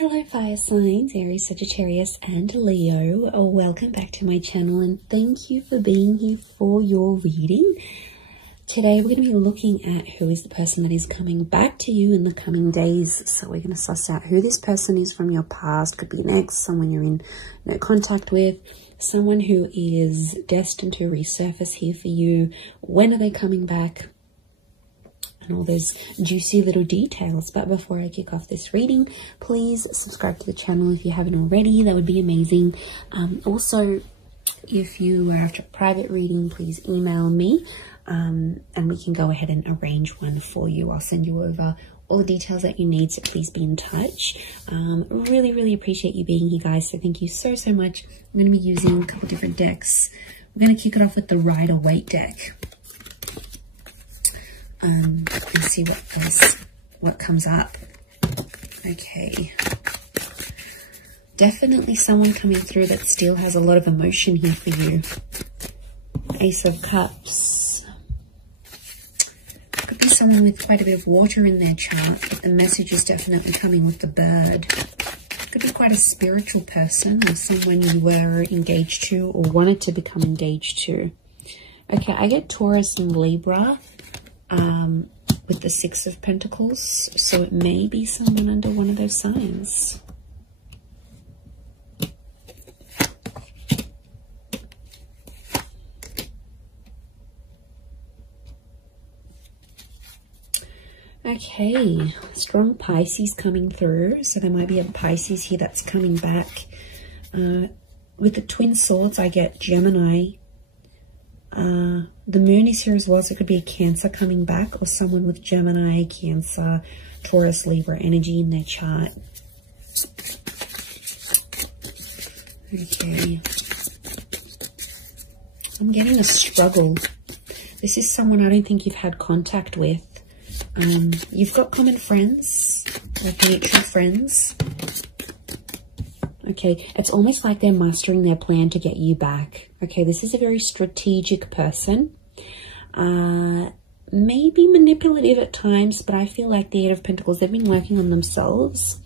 Hello fire signs, Aries, Sagittarius and Leo. Welcome back to my channel and thank you for being here for your reading. Today we're going to be looking at who is the person that is coming back to you in the coming days. So we're going to suss out who this person is from your past. Could be an ex, someone you're in no contact with, someone who is destined to resurface here for you. When are they coming back? And all those juicy little details. But before I kick off this reading, please subscribe to the channel if you haven't already. That would be amazing. Also, if you are after a private reading, please email me and we can go ahead and arrange one for you. I'll send you over all the details that you need, so please be in touch. Really appreciate you being here, guys, so thank you so much. I'm going to be using a couple different decks. We're going to kick it off with the Rider-Waite deck. And see what comes up. Okay. Definitely someone coming through that still has a lot of emotion here for you. Ace of Cups. Could be someone with quite a bit of water in their chart, but the message is definitely coming with the bird. Could be quite a spiritual person or someone you were engaged to or wanted to become engaged to. Okay, I get Taurus and Libra. With the Six of Pentacles, so it may be someone under one of those signs. Okay, strong Pisces coming through, so there might be a Pisces here that's coming back. With the Twin Swords, I get Gemini. The moon is here as well, so it could be a Cancer coming back or someone with Gemini, Cancer, Taurus, Libra energy in their chart. Okay. I'm getting a struggle. This is someone I don't think you've had contact with. You've got common friends, like mutual friends. Okay, it's almost like they're mastering their plan to get you back. Okay, this is a very strategic person. Maybe manipulative at times, but I feel like the Eight of Pentacles, they've been working on themselves.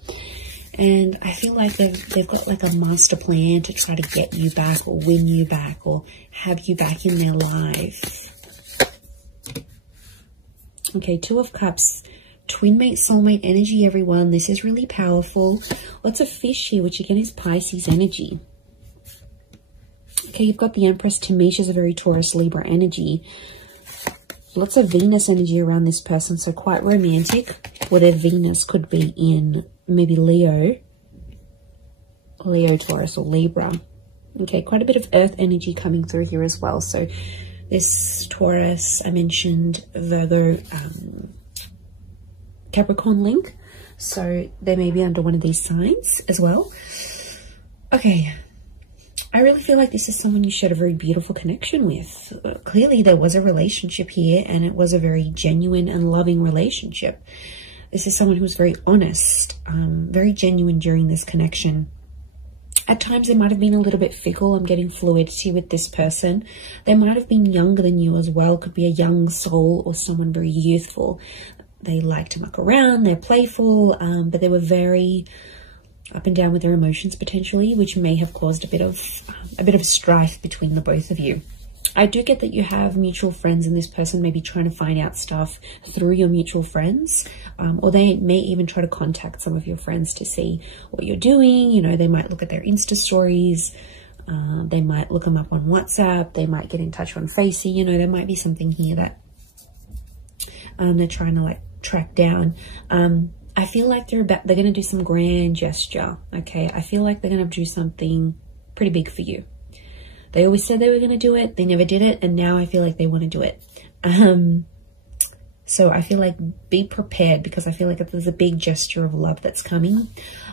And I feel like they've got like a master plan to try to get you back or win you back or have you back in their life. Okay, Two of Cups. Twin mate, soulmate energy, everyone. This is really powerful. Lots of fish here, which again is Pisces energy. Okay, you've got the Empress. To me, she's a very Taurus, Libra energy. Lots of Venus energy around this person, so quite romantic. Or their Venus could be in maybe Leo, Taurus, or Libra. Okay, quite a bit of Earth energy coming through here as well. So this Taurus, I mentioned Virgo, Capricorn link, so they may be under one of these signs as well. Okay, I really feel like this is someone you shared a very beautiful connection with. Clearly there was a relationship here and it was a very genuine and loving relationship. This is someone who was very honest, very genuine during this connection. At times they might have been a little bit fickle. I'm getting fluidity with this person. They might have been younger than you as well. Could be a young soul or someone very youthful. They like to muck around, they're playful, but they were very up and down with their emotions potentially, which may have caused a bit of strife between the both of you. I do get that you have mutual friends and this person may be trying to find out stuff through your mutual friends, or they may even try to contact some of your friends to see what you're doing. You know, they might look at their Insta stories, they might look them up on WhatsApp, they might get in touch on Facey. You know, there might be something here that they're trying to like track down. I feel like they're going to do some grand gesture. Okay, I feel like they're going to do something pretty big for you. They always said they were going to do it, they never did it, and now I feel like they want to do it. So I feel like be prepared, because I feel like if there's a big gesture of love that's coming,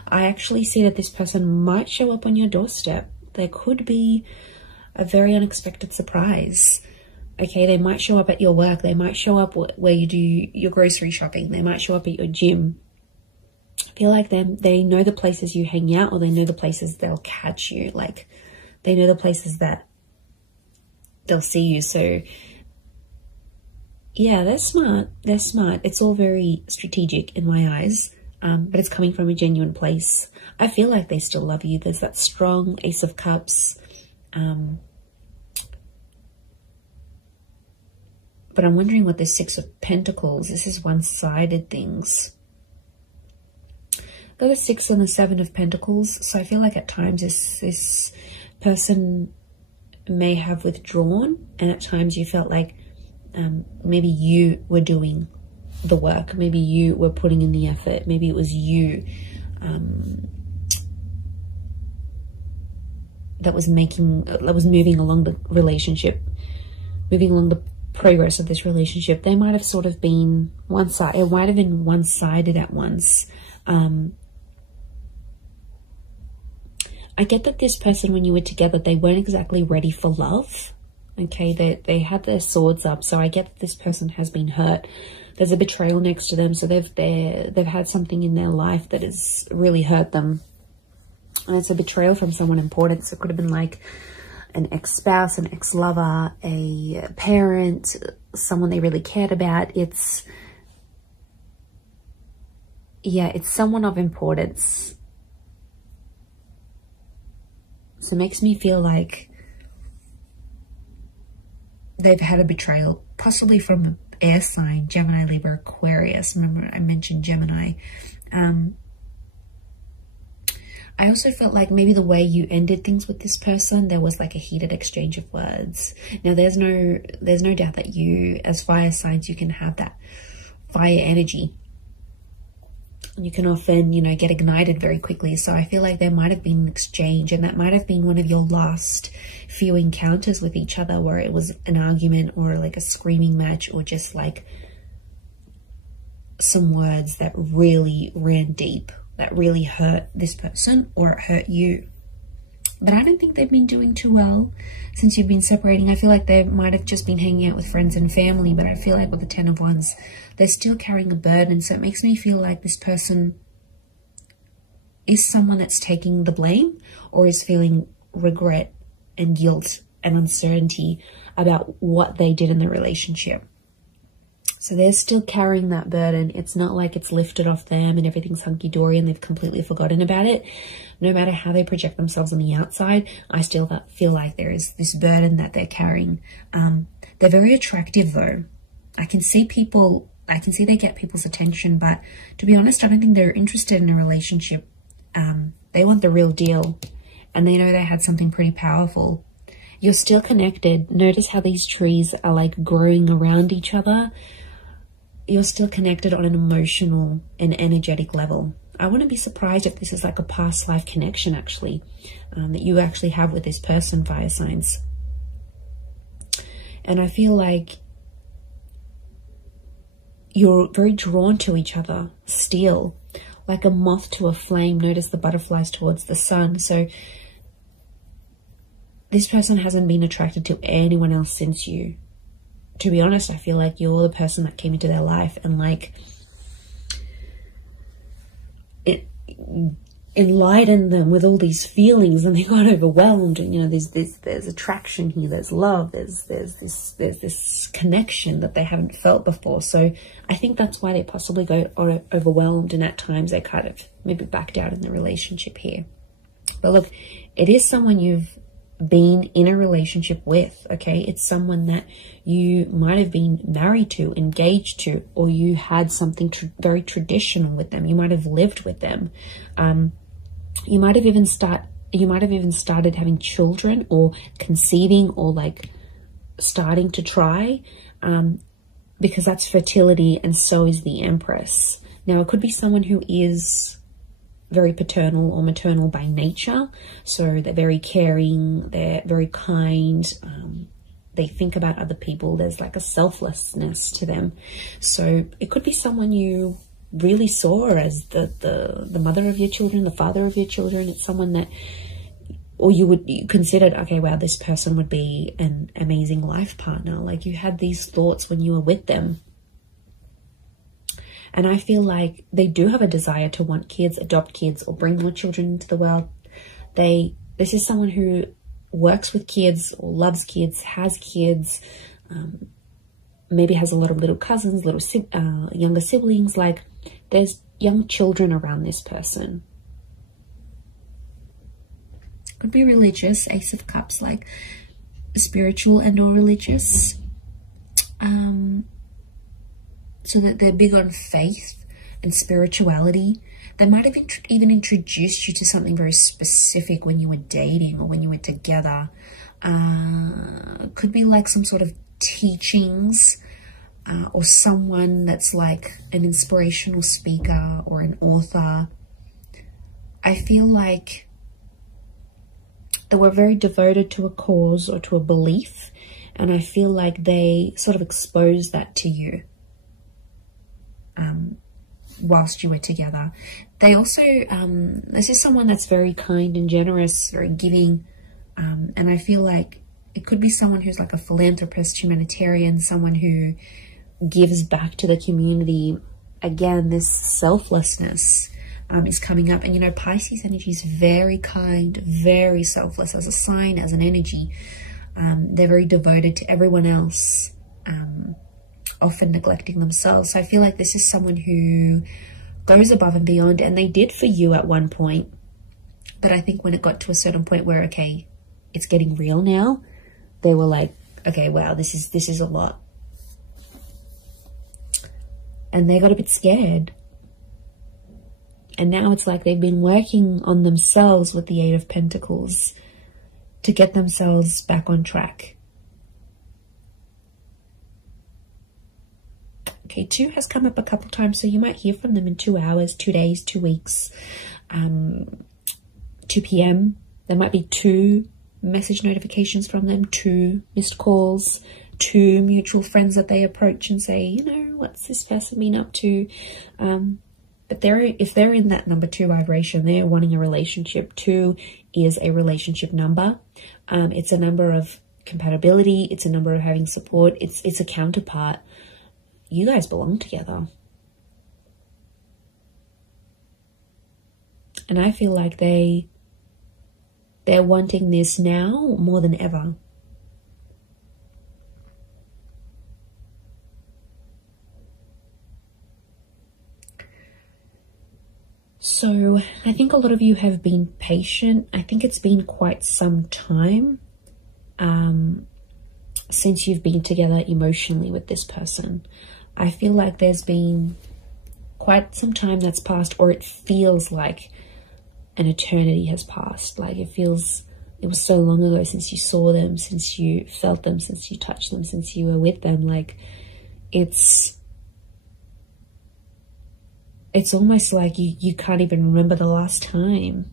I actually see that this person might show up on your doorstep. There could be a very unexpected surprise. Okay, they might show up at your work. They might show up where you do your grocery shopping. They might show up at your gym. I feel like they know the places you hang out, or they know the places they'll catch you. Like, they know the places that they'll see you. So, yeah, they're smart. They're smart. It's all very strategic in my eyes. but it's coming from a genuine place. I feel like they still love you. There's that strong Ace of Cups. But I'm wondering what this Six of Pentacles, this is one-sided things. Got the Six and the Seven of Pentacles. So I feel like at times this person may have withdrawn, and at times you felt like maybe you were doing the work. Maybe you were putting in the effort. Maybe it was you that was moving along the relationship, moving along the progress of this relationship. They might have sort of been one-sided. It might have been one-sided at once. I get that this person, when you were together, they weren't exactly ready for love. Okay, they had their swords up, so I get that this person has been hurt. There's a betrayal next to them, so they've had something in their life that has really hurt them, and it's a betrayal from someone important. So it could have been like an ex-spouse, an ex-lover, a parent, someone they really cared about. It's someone of importance. So it makes me feel like they've had a betrayal, possibly from an air sign, Gemini, Libra, Aquarius. Remember I mentioned Gemini. I also felt like maybe the way you ended things with this person, there was like a heated exchange of words. Now there's no doubt that you, as fire signs, you can have that fire energy. You can often, you know, get ignited very quickly. So I feel like there might have been an exchange, and that might have been one of your last few encounters with each other, where it was an argument or like a screaming match, or just like some words that really ran deep, that really hurt this person, or it hurt you. But I don't think they've been doing too well since you've been separating. I feel like they might have just been hanging out with friends and family, but I feel like with the Ten of Wands, they're still carrying a burden. So it makes me feel like this person is someone that's taking the blame, or is feeling regret and guilt and uncertainty about what they did in the relationship. So they're still carrying that burden. It's not like it's lifted off them and everything's hunky-dory and they've completely forgotten about it. No matter how they project themselves on the outside, I still feel like there is this burden that they're carrying. They're very attractive though. I can see they get people's attention, but to be honest, I don't think they're interested in a relationship. They want the real deal, and they know they had something pretty powerful. You're still connected. Notice how these trees are like growing around each other. You're still connected on an emotional and energetic level. I wouldn't be surprised if this is like a past life connection actually, that you actually have with this person, fire signs. And I feel like you're very drawn to each other still, like a moth to a flame. Notice the butterflies towards the sun. So this person hasn't been attracted to anyone else since you. To be honest, I feel like you're the person that came into their life and like it enlightened them with all these feelings, and they got overwhelmed. And you know, there's attraction here, there's love, there's this connection that they haven't felt before. So I think that's why they possibly got overwhelmed, and at times they kind of maybe backed out in the relationship here. But look, it is someone you've been in a relationship with, okay? It's someone that you might have been married to, engaged to, or you had something very traditional with them. You might have lived with them. You might have even started having children, or conceiving, or like starting to try, because that's fertility, and so is the Empress. Now it could be someone who is very paternal or maternal by nature. So they're very caring, they're very kind, they think about other people. There's like a selflessness to them. So it could be someone you really saw as the mother of your children, the father of your children. It's someone that, or you considered, okay, wow, this person would be an amazing life partner. Like you had these thoughts when you were with them. And I feel like they do have a desire to want kids, adopt kids, or bring more children into the world. This is someone who works with kids, or loves kids, has kids, maybe has a lot of little cousins, younger siblings. Like there's young children around this person. Could be religious, Ace of Cups, like spiritual and or religious. So that they're big on faith and spirituality. They might have even introduced you to something very specific when you were dating or when you were together. Could be like some sort of teachings, or someone that's like an inspirational speaker or an author. I feel like they were very devoted to a cause or to a belief, and I feel like they sort of exposed that to you whilst you were together. They also, this is someone that's very kind and generous, very giving, and I feel like it could be someone who's like a philanthropist, humanitarian, someone who gives back to the community. Again, this selflessness is coming up. And, you know, Pisces energy is very kind, very selfless as a sign, as an energy. They're very devoted to everyone else, often neglecting themselves. So I feel like this is someone who goes above and beyond, and they did for you at one point. But I think when it got to a certain point where, okay, it's getting real now, they were like, okay, wow, this is a lot. And they got a bit scared. And now it's like they've been working on themselves with the Eight of Pentacles to get themselves back on track. Okay, 2 has come up a couple times, so you might hear from them in 2 hours, 2 days, 2 weeks, 2 p.m. There might be 2 message notifications from them, 2 missed calls, 2 mutual friends that they approach and say, you know, what's this person been up to? But if they're in that number 2 vibration, they're wanting a relationship. 2 is a relationship number. It's a number of compatibility. It's a number of having support. It's a counterpart. You guys belong together. And I feel like they're wanting this now more than ever. So I think a lot of you have been patient. I think it's been quite some time since you've been together emotionally with this person. I feel like there's been quite some time that's passed, or it feels like an eternity has passed. Like it was so long ago since you saw them, since you felt them, since you touched them, since you were with them. Like it's almost like you can't even remember the last time.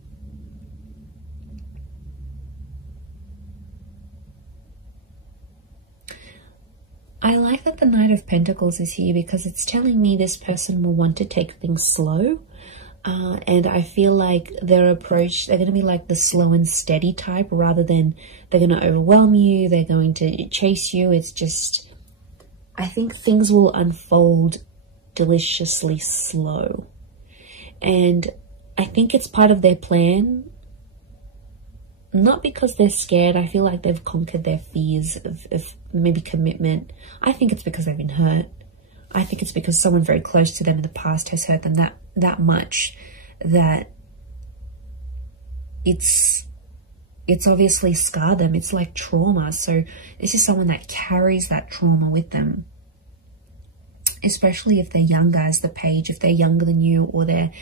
I like that the Knight of Pentacles is here because it's telling me this person will want to take things slow. And I feel like their approach, they're going to be like the slow and steady type rather than they're going to overwhelm you. They're going to chase you. It's just, I think things will unfold deliciously slow. And I think it's part of their plan. Not because they're scared. I feel like they've conquered their fears of maybe commitment. I think it's because they've been hurt. I think it's because someone very close to them in the past has hurt them that much that it's obviously scarred them. It's like trauma. So this is someone that carries that trauma with them. Especially if they're younger as the Page, if they're younger than you, or they're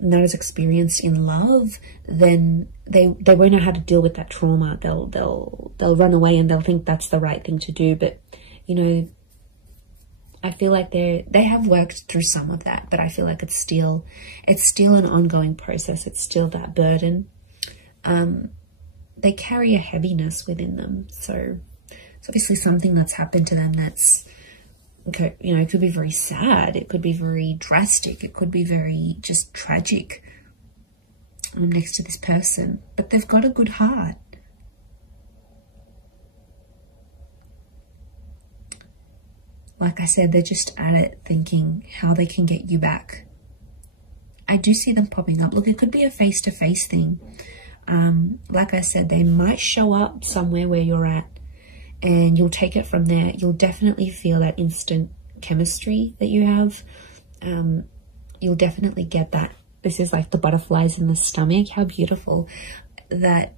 not as experienced in love, then they won't know how to deal with that trauma. They'll run away and they'll think that's the right thing to do. But you know, I feel like they have worked through some of that, but I feel like it's still an ongoing process. It's still that burden. They carry a heaviness within them, so it's obviously something that's happened to them that's, okay, you know, it could be very sad, it could be very drastic, it could be very just tragic next to this person, but they've got a good heart. Like I said, they're just at it thinking how they can get you back. I do see them popping up. Look, it could be a face-to-face thing. Like I said, they might show up somewhere where you're at, and you'll take it from there. You'll definitely feel that instant chemistry that you have. you'll definitely get that. This is like the butterflies in the stomach. How beautiful. That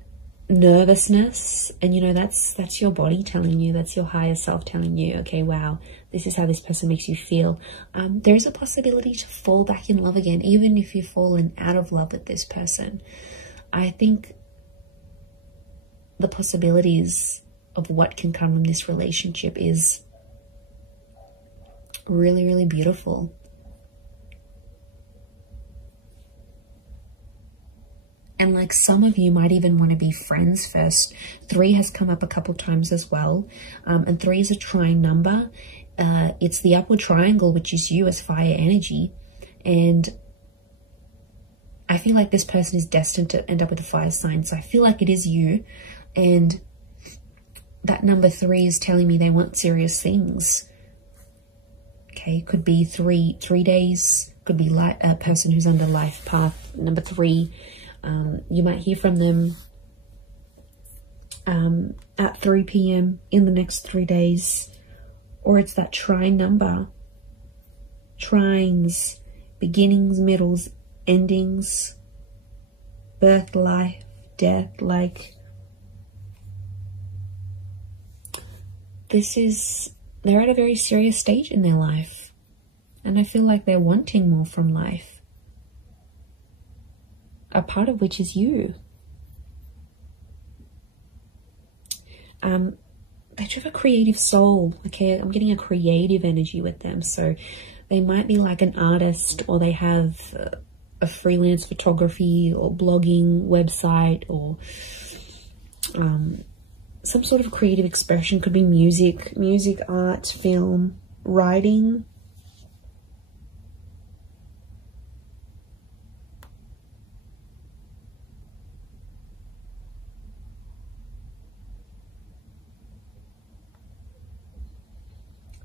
nervousness, and you know, that's your body telling you, that's your higher self telling you, okay, wow, this is how this person makes you feel. There's a possibility to fall back in love again, even if you've fallen out of love with this person. I think the possibilities of what can come from this relationship is really, really beautiful. And like some of you might even want to be friends first. 3 has come up a couple times as well. And 3 is a trine number. It's the upward triangle, which is you as fire energy. And I feel like this person is destined to end up with a fire sign. So I feel like it is you. And that number 3 is telling me they want serious things. Okay, could be three days. Could be like a person who's under life path number 3. You might hear from them at 3 p.m. in the next 3 days. Or it's that trine number. Trines, beginnings, middles, endings, birth, life, death. Like, they're at a very serious stage in their life. And I feel like they're wanting more from life. A part of which is you. They do have a creative soul. Okay, I'm getting a creative energy with them. So they might be like an artist, or they have a freelance photography or blogging website, or some sort of creative expression. Could be music, art, film, writing.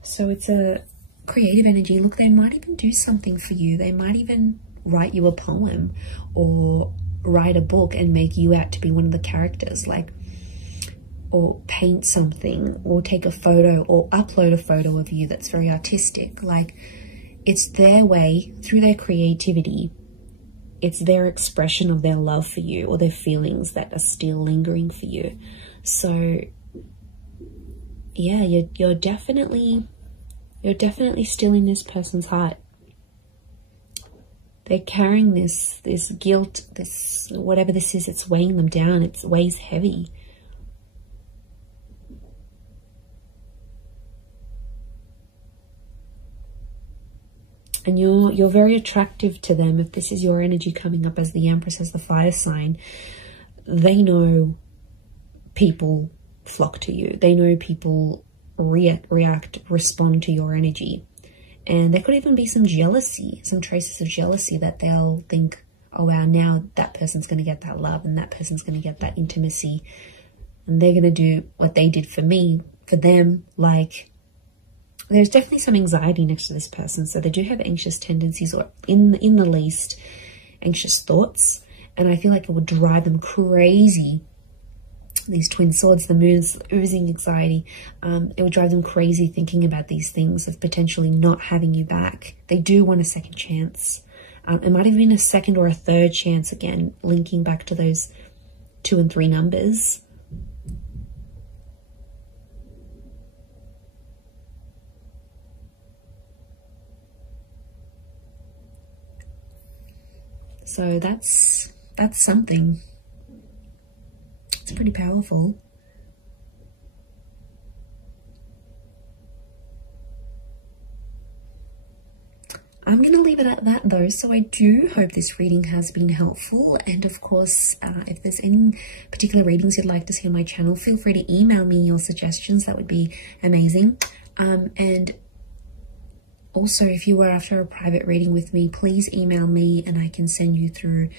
So it's a creative energy. Look, they might even do something for you. They might even write you a poem or write a book and make you out to be one of the characters, like, or paint something, or take a photo, or upload a photo of you that's very artistic. Like, it's their way, through their creativity, it's their expression of their love for you, or their feelings that are still lingering for you. So yeah, you're definitely still in this person's heart. They're carrying this guilt, this whatever this is, it's weighing them down. It weighs heavy. And you're very attractive to them. If this is your energy coming up as the Empress, as the fire sign, they know people flock to you. They know people react, respond to your energy. And there could even be some jealousy, some traces of jealousy, that they'll think, oh wow, now that person's going to get that love, and that person's going to get that intimacy, and they're going to do what they did for me, for them. Like, there's definitely some anxiety next to this person. So they do have anxious tendencies, or in the least, anxious thoughts. And I feel like it would drive them crazy. These twin swords, the moon's oozing anxiety. It would drive them crazy thinking about these things of potentially not having you back. They do want a second chance. It might have been a second or a third chance, again, linking back to those 2 and 3 numbers. So that's something. It's pretty powerful. I'm going to leave it at that though. So I do hope this reading has been helpful. And of course, if there's any particular readings you'd like to see on my channel, feel free to email me your suggestions. That would be amazing. And also, if you were after a private reading with me, please email me and I can send you through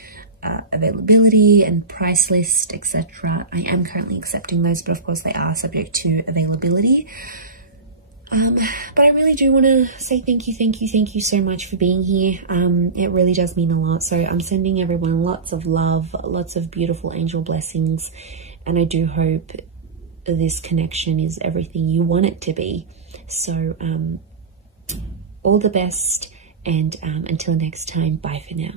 availability and price list, etc. I am currently accepting those, but of course they are subject to availability. But I really do want to say thank you so much for being here. It really does mean a lot. So I'm sending everyone lots of love, lots of beautiful angel blessings, and I do hope this connection is everything you want it to be. So all the best, And until next time, bye for now.